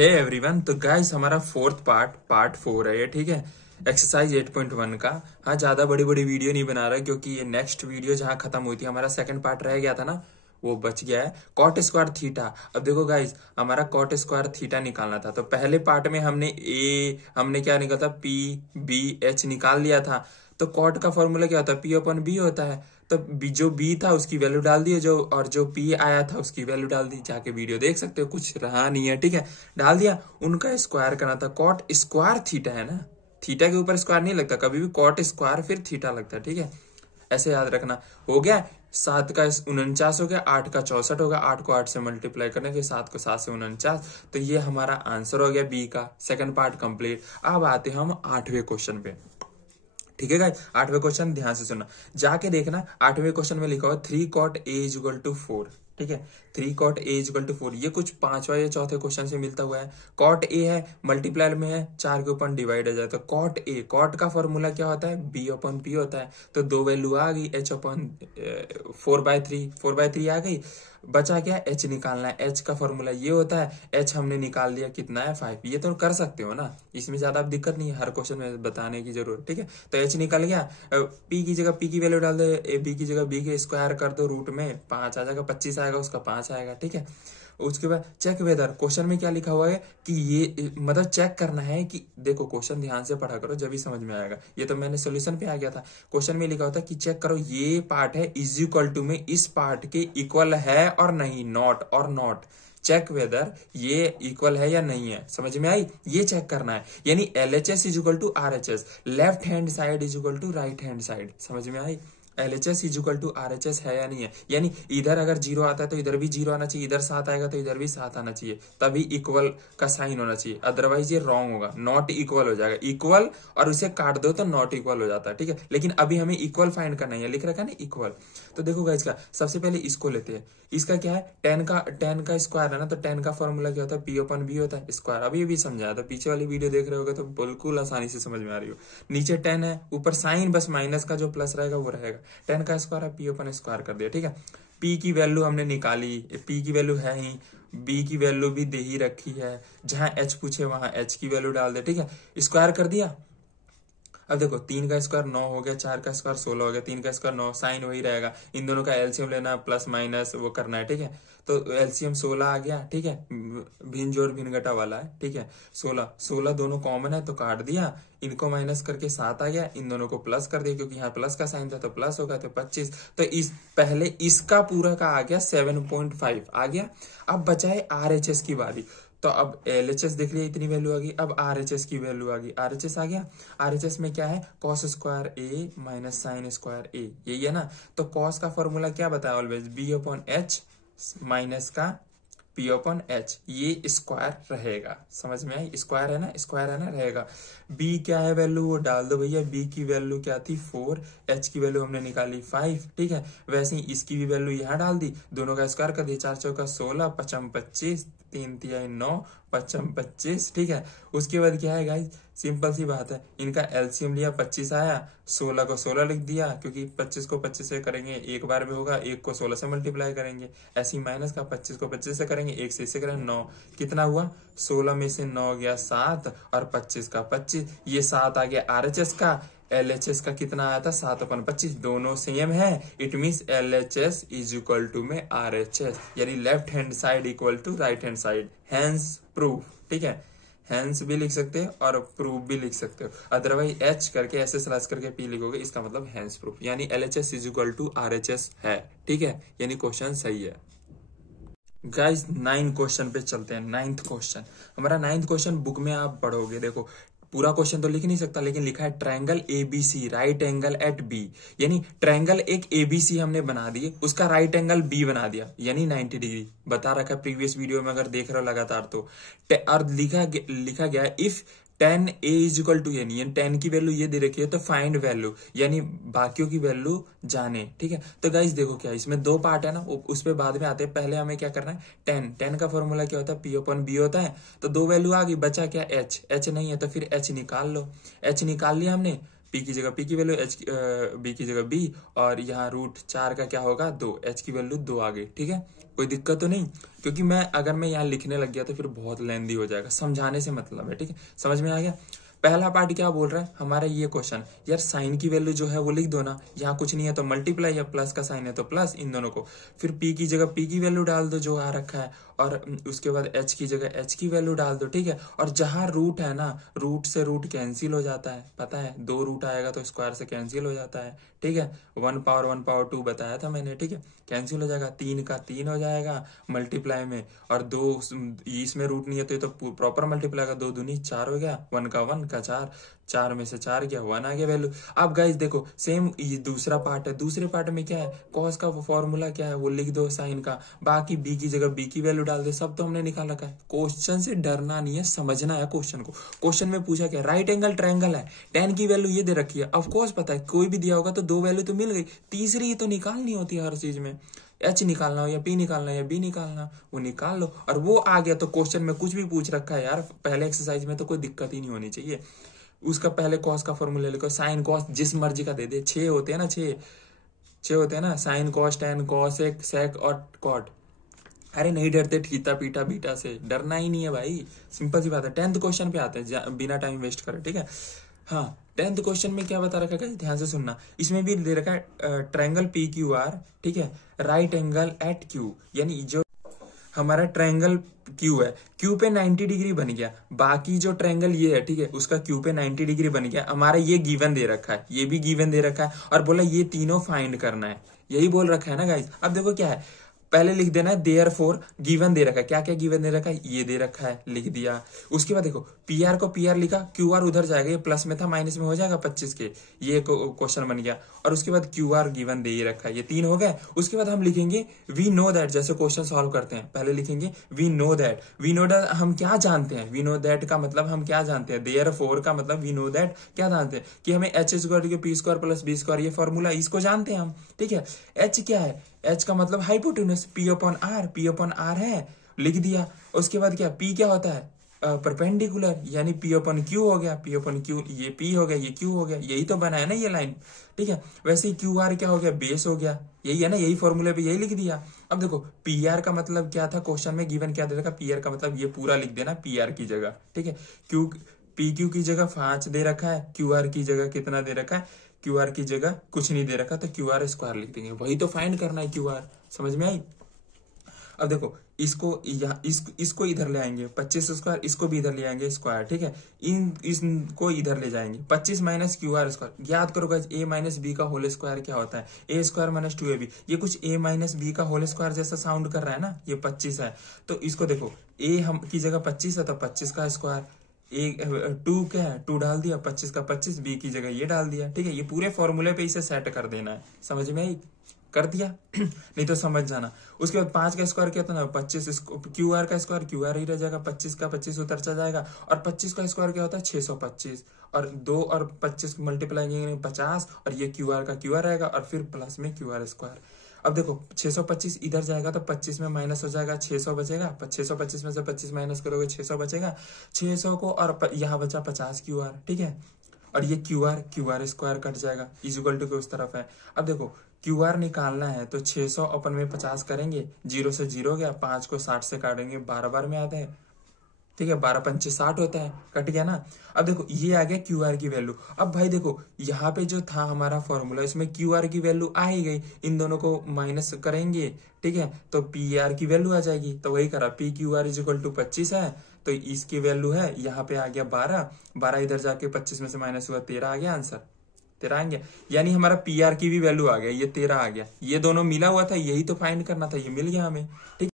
Hey everyone, तो guys हमारा part 4 है ये, ठीक है। एक्सरसाइज 8.1 का। हाँ, ज्यादा बड़ी बड़ी वीडियो नहीं बना रहा क्योंकि ये नेक्स्ट वीडियो जहां खत्म हुई थी, हमारा सेकंड पार्ट रह गया था ना, वो बच गया है। Cot square theta. अब देखो गाइस, हमारा कॉट स्क्वायर थीटा निकालना था, तो पहले पार्ट में हमने क्या निकाला था, पी बी एच निकाल लिया था। तो कॉट का फॉर्मूला क्या होता है, पी अपन बी होता है। तो जो बी था उसकी वैल्यू डाल दी, जो पी आया था उसकी वैल्यू डाल दी। जाके वीडियो देख सकते हो, कुछ रहा नहीं है, ठीक है। डाल दिया, उनका स्क्वायर करना था। कॉट स्क्वायर थीटा है ना, थीटा के ऊपर स्क्वायर नहीं लगता कभी भी, कॉट स्क्वायर फिर थीटा लगता है, ठीक है। ऐसे याद रखना। हो गया, 7 का 49 हो गया, 8 का 64 होगा, 8 को 8 से मल्टीप्लाई करने के, 7 को 7 से 49। तो ये हमारा आंसर हो गया बी का। Second part complete. अब आते हम 8वें क्वेश्चन पे, ठीक है गाइस। 8वें क्वेश्चन ध्यान से सुनना, जाके देखना। 8वें क्वेश्चन में लिखा हुआ 3 cot a = 4, ठीक है। 3 cot a = 4, ये कुछ 5वां या चौथे क्वेश्चन से मिलता हुआ है। cot a है, मल्टीप्लायर में है, 4 के ऊपर डिवाइड हो जाए तो cot a, cot का फॉर्मूला क्या होता है, b/p होता है। तो दो वैल्यू आ गई, h/4/3 आ गई। बचा क्या, h निकालना है। h का फॉर्मूला ये होता है, h हमने निकाल लिया, कितना है 5। ये तो कर सकते हो ना, इसमें ज्यादा दिक्कत नहीं है, हर क्वेश्चन में बताने की जरूरत, ठीक है। तो h निकल गया, p की जगह p की वैल्यू डाल दो, b की जगह b के स्क्वायर कर दो, रूट में 5 आ जाएगा, 25 आएगा, उसका 5 आएगा, ठीक है। उसके बाद चेक वेदर। क्वेश्चन में क्या लिखा हुआ है कि ये मतलब चेक करना है कि, देखो क्वेश्चन ध्यान से पढ़ा करो जब भी समझ में आएगा। ये तो मैंने सोल्यूशन पे आ गया था। क्वेश्चन में लिखा होता है कि चेक करो ये पार्ट है इज इक्वल टू में इस पार्ट के इक्वल है और नहीं, नॉट। चेक वेदर ये इक्वल है या नहीं है, समझ में आई। ये चेक करना है, यानी LHS = RHS, left hand side = right hand side, समझ में आई। LHS = RHS है या नहीं है, यानी इधर अगर 0 आता है तो इधर भी 0 आना चाहिए, इधर 7 आएगा तो इधर भी 7 आना चाहिए, तभी इक्वल का साइन होना चाहिए। अदरवाइज ये रॉन्ग होगा, नॉट इक्वल हो जाएगा। इक्वल और उसे काट दो तो नॉट इक्वल हो जाता है, ठीक है। लेकिन अभी हमें इक्वल फाइंड करना है, लिख रखा है ना इक्वल। तो देखो गाइस, इसका सबसे पहले इसको लेते हैं। इसका क्या है, 10 का स्क्वायर है ना, तो 10 का फॉर्मूला क्या होता है, p/b होता है, स्क्वायर। अभी भी समझाया था, पीछे वाली वीडियो देख रहे होगे तो बिल्कुल आसानी से समझ में आ रही हो। नीचे 10 है, ऊपर साइन बस माइनस का जो प्लस रहेगा वो रहेगा। 10 का स्क्वायर है, p/स्क्वायर कर दिया, ठीक है। p की वैल्यू हमने निकाली, p की वैल्यू है ही, b की वैल्यू भी दे ही रखी है, जहां h पूछे वहां h की वैल्यू डाल दे, ठीक है। स्क्वायर कर दिया। अब देखो 3 का स्क्वायर 9 हो गया, 4 का स्क्वायर 16 हो गया, 3 का स्क्वायर 9, साइन वही रहेगा। इन दोनों का एलसीएम लेना, प्लस माइनस वो करना है, ठीक है। तो एलसीएम 16 आ गया, ठीक है। भिन्न जोड़ भिन्न घटा वाला है, ठीक है। 16 दोनों कॉमन है तो काट दिया, इनको माइनस करके 7 आ गया, इन दोनों को प्लस कर दिया क्योंकि यहाँ प्लस का साइन था तो प्लस होगा, तो 25। तो इस पहले इसका पूरा का आ गया 7.5 आ गया। अब बचाए RHS की बारी। तो अब LHS देख लिया, इतनी वैल्यू आ गई। अब RHS की वैल्यू आ गई, RHS आ गया। RHS में क्या है, cos square a minus sine square a, यही है ना। तो cos का फॉर्मूला क्या बताया, ऑलवेज b/h माइनस का p/h, ये स्क्वायर रहेगा, समझ में आई। स्क्वायर है ना, रहेगा। b क्या है वैल्यू, वो डाल दो भैया। b की वैल्यू क्या थी 4, h की वैल्यू हमने निकाली 5, ठीक है। वैसे ही इसकी भी वैल्यू यहाँ डाल दी, दोनों का स्क्वायर कर दिया। 4 चौका 16, 5 25, 3 तिहाई 9, 5 25, ठीक है। उसके बाद क्या है गाइस, सिंपल सी बात है, इनका एलसीएम लिया, 25 आया, 16 को 16 लिख दिया क्योंकि 25 को 25 से करेंगे एक बार में होगा, 1 को 16 से मल्टीप्लाई करेंगे। ऐसे ही माइनस का 25 को 25 से करेंगे, 1 से इससे करेंगे 9, कितना हुआ, 16 में से 9 गया 7 और 25 का 25, ये 7 आ गया RHS का। LHS का कितना आया था, 7/25, दोनों सेम है। इट मीन्स LHS = में RHS, यानी left hand side equal to right hand side. Hence proof, ठीक है। हैंस भी लिख सकते हो और प्रूफ भी लिख सकते हो। अदरवाइज H करके ऐसे स्लैश करके P लिखोगे, इसका मतलब हैंस प्रूफ, यानी LHS = RHS है, ठीक है। यानी क्वेश्चन सही है। गाइस 9 क्वेश्चन पे चलते हैं। 9th क्वेश्चन, हमारा 9th क्वेश्चन बुक में आप पढ़ोगे, देखो पूरा क्वेश्चन तो लिख नहीं सकता, लेकिन लिखा है triangle ABC right angle at B, यानी ट्रायंगल एक ABC हमने बना दिए, उसका राइट एंगल B बना दिया, यानी 90 डिग्री बता रखा है प्रीवियस वीडियो में, अगर देख रहे हो लगातार तो। और लिखा गया है इफ tan a = n, यानी tan की वैल्यू ये दे रखी है तो फाइंड वैल्यू, यानी बाकियों की वैल्यू जाने, ठीक है। तो गाइस देखो क्या, इसमें 2 पार्ट है ना, उस पे बाद में आते हैं। पहले हमें क्या करना है, tan का फॉर्मूला क्या होता है, p/b होता है। तो 2 वैल्यू आ गई, बचा क्या h नहीं है तो फिर h निकाल लो। h निकाल लिया हमने, पी की जगह पी की वैल्यू, बी की जगह बी, और यहाँ √4 का क्या होगा 2, एच की वैल्यू 2 आ गई। ठीक है, कोई दिक्कत तो नहीं, क्योंकि अगर मैं यहाँ लिखने लग गया तो फिर बहुत लेंदी हो जाएगा, समझाने से मतलब है। ठीक है, समझ में आ गया। पहला पार्ट क्या बोल रहा है हमारा, ये क्वेश्चन यार साइन की वैल्यू जो है वो लिख दो ना, यहाँ कुछ नहीं है तो मल्टीप्लाई, या प्लस का साइन है तो प्लस, इन दोनों को, फिर पी की जगह पी की वैल्यू डाल दो जो आ रखा है, और उसके बाद एच की जगह एच की वैल्यू डाल दो। ठीक है, और जहां रूट है ना, रूट से रूट कैंसिल हो जाता है, पता है 2 रूट आएगा तो स्क्वायर से कैंसिल हो जाता है। ठीक है, 1 पावर 1 पावर 2 बताया था मैंने। ठीक है, कैंसिल हो जाएगा, 3 का 3 हो जाएगा मल्टीप्लाई में, और 2 इसमें रूट नहीं है तो ये तो प्रॉपर मल्टीप्लाई का, 2 दूनी 4 हो गया, 1 का 1 का 4, 4 में से 4 गया, 1 आ गया वैल्यू। अब गाइस देखो सेम ये दूसरा पार्ट है, दूसरे पार्ट में क्या है, कॉस का फॉर्मूला क्या है वो लिख दो साइन का, बाकी बी की जगह बी की वैल्यू डाल दे, सब तो हमने निकाल रखा है। क्वेश्चन से डरना नहीं है, समझना है क्वेश्चन को। क्वेश्चन में पूछा क्या, राइट एंगल ट्रायंगल है, tan की वैल्यू ये दे रखी है, ऑफ कोर्स पता है कोई भी दिया होगा तो 2 वैल्यू तो मिल गई, तीसरी तो निकालनी होती है हर चीज में, एच निकालना हो या पी निकालना या बी निकालना, वो निकाल लो। और वो आ गया तो क्वेश्चन में कुछ भी पूछ रखा है यार पहले एक्सरसाइज में, तो कोई दिक्कत ही नहीं होनी चाहिए। उसका पहले कॉस का फॉर्मूला लिखो, साइन कॉस जिस मर्जी का दे दे, 6 होते हैं ना, 6 होते हैं ना, sine cos tan cos sec और कॉट। अरे नहीं डरते ठीता पीटा बीटा से, डरना ही नहीं है भाई, सिंपल सी बात है। 10th क्वेश्चन पे आते हैं बिना टाइम वेस्ट करे। ठीक है, हाँ 10th क्वेश्चन में क्या बता रखा है ध्यान से सुनना, इसमें भी दे रखा है ट्रायंगल पी क्यू आर, ठीक है, राइट एंगल एट क्यू, यानी जो हमारा ट्रायंगल क्यू है, क्यू पे 90 डिग्री बन गया, बाकी जो ट्रायंगल ये है, ठीक है, उसका क्यू पे 90 डिग्री बन गया, हमारा ये गिवन दे रखा है, ये भी गिवन दे रखा है, और बोला ये तीनों फाइंड करना है, यही बोल रखा है ना गाइस। अब देखो क्या है, पहले लिख देना है देयरफॉर, गिवन दे रखा है, क्या क्या गिवन दे रखा है, ये दे रखा है, लिख दिया। उसके बाद देखो पी आर को पी आर लिखा, क्यू आर उधर जाएगा, ये प्लस में था माइनस में हो जाएगा 25 के, ये क्वेश्चन बन गया। और उसके बाद क्यू आर गिवन दे ही रखा है, ये 3 हो गए। उसके बाद हम लिखेंगे वी नो दैट, जैसे क्वेश्चन सॉल्व करते हैं पहले लिखेंगे we know that. We know that हम क्या जानते हैं, वी नो दैट का मतलब हम क्या जानते हैं, देयरफॉर का मतलब वी नो दैट क्या जानते हैं कि हमें एच स्क्वायर के P square plus B square, ये फॉर्मूला इसको जानते हैं हम। ठीक है, एच क्या है, एच का मतलब hypotenuse, P upon R, P upon R है, लिख दिया। उसके बाद क्या, पी क्या होता है परपेंडिकुलर, यानी पी अपॉन क्यू हो गया, पी अपॉन क्यू, ये पी हो गया ये क्यू हो गया, यही तो बना है ना ये लाइन। ठीक है, वैसे ही क्यू आर क्या हो गया, बेस हो गया, यही है ना, यही फॉर्मूले पे यही लिख दिया। अब देखो पी आर का मतलब क्या था, क्वेश्चन में गिवन क्या दे रखा, पी आर का मतलब ये पूरा लिख देना पी आर की जगह। ठीक है, क्यू पी क्यू की जगह 5 दे रखा है, क्यू आर की जगह कितना दे रखा है, क्यू आर की जगह कुछ नहीं दे रखा, तो क्यू आर स्क्वायर लिख देंगे, वही तो फाइंड करना है क्यू आर। समझ में आई। अब देखो इसको इसको इधर ले आएंगे 25 स्क्वायर, इसको भी इधर ले आएंगे स्क्वायर। ठीक है, इसको इधर ले जाएंगे, 25 माइनस क्यू आर स्क्वायर। याद करो गाइस, ए माइनस बी का होल स्क्वायर क्या होता है, ए स्क्वायर माइनस 2ab। ये कुछ ए माइनस बी का होल स्क्वायर जैसा साउंड कर रहा है ना, ये 25 है, तो इसको देखो ए हम की जगह 25 है तो 25 का स्क्वायर, ए 2 क्या है 2 डाल दिया, 25 का 25, बी की जगह ये डाल दिया। ठीक है, ये पूरे फॉर्मूले पे इसे सेट कर देना है, समझ में आई, कर दिया नहीं तो समझ जाना। उसके बाद 5 का स्क्वायर क्या होता है, 25, क्यू आर का स्क्वायर क्यू आर ही रह जाएगा, 25 का 25 उतर चला जाएगा, और 25 का स्क्वायर क्या होता है 625, और 2 और 25 मल्टीप्लाई करेंगे 50, और ये क्यू आर का क्यू आर रहेगा, और फिर प्लस में क्यू आर स्क्वायर। अब देखो 625 इधर जाएगा तो 25 में माइनस हो जाएगा, 600 बचेगा, 625 में से 25 माइनस करोगे 600 बचेगा, 600 को, और यहाँ बचा 50 क्यू आर। ठीक है, और ये क्यू आर स्क्वायर कट जाएगा, इक्वल टू के उस तरफ है। अब देखो क्यू आर निकालना है तो 600 अपन में 50 करेंगे, 0 से 0 गया, 5 को 60 से काटेंगे, 12 बार में आते हैं। ठीक है, 12 पंचे 60 होता है, कट गया ना। अब देखो ये आ गया क्यू आर की वैल्यू। अब भाई देखो यहाँ पे जो था हमारा फॉर्मूला, इसमें क्यू आर की वैल्यू आ ही गई, इन दोनों को माइनस करेंगे, ठीक है, तो पी आर की वैल्यू आ जाएगी, तो वही करा, P Q R equal to 25 है, तो इसकी वैल्यू है, यहाँ पे आ गया 12 इधर जाके 25 में से माइनस हुआ 13 आ गया आंसर, 13 आ गया, यानी हमारा पी आर की भी वैल्यू आ गया, ये 13 आ गया, ये दोनों मिला हुआ था, यही तो फाइंड करना था, ये मिल गया हमें। ठीक।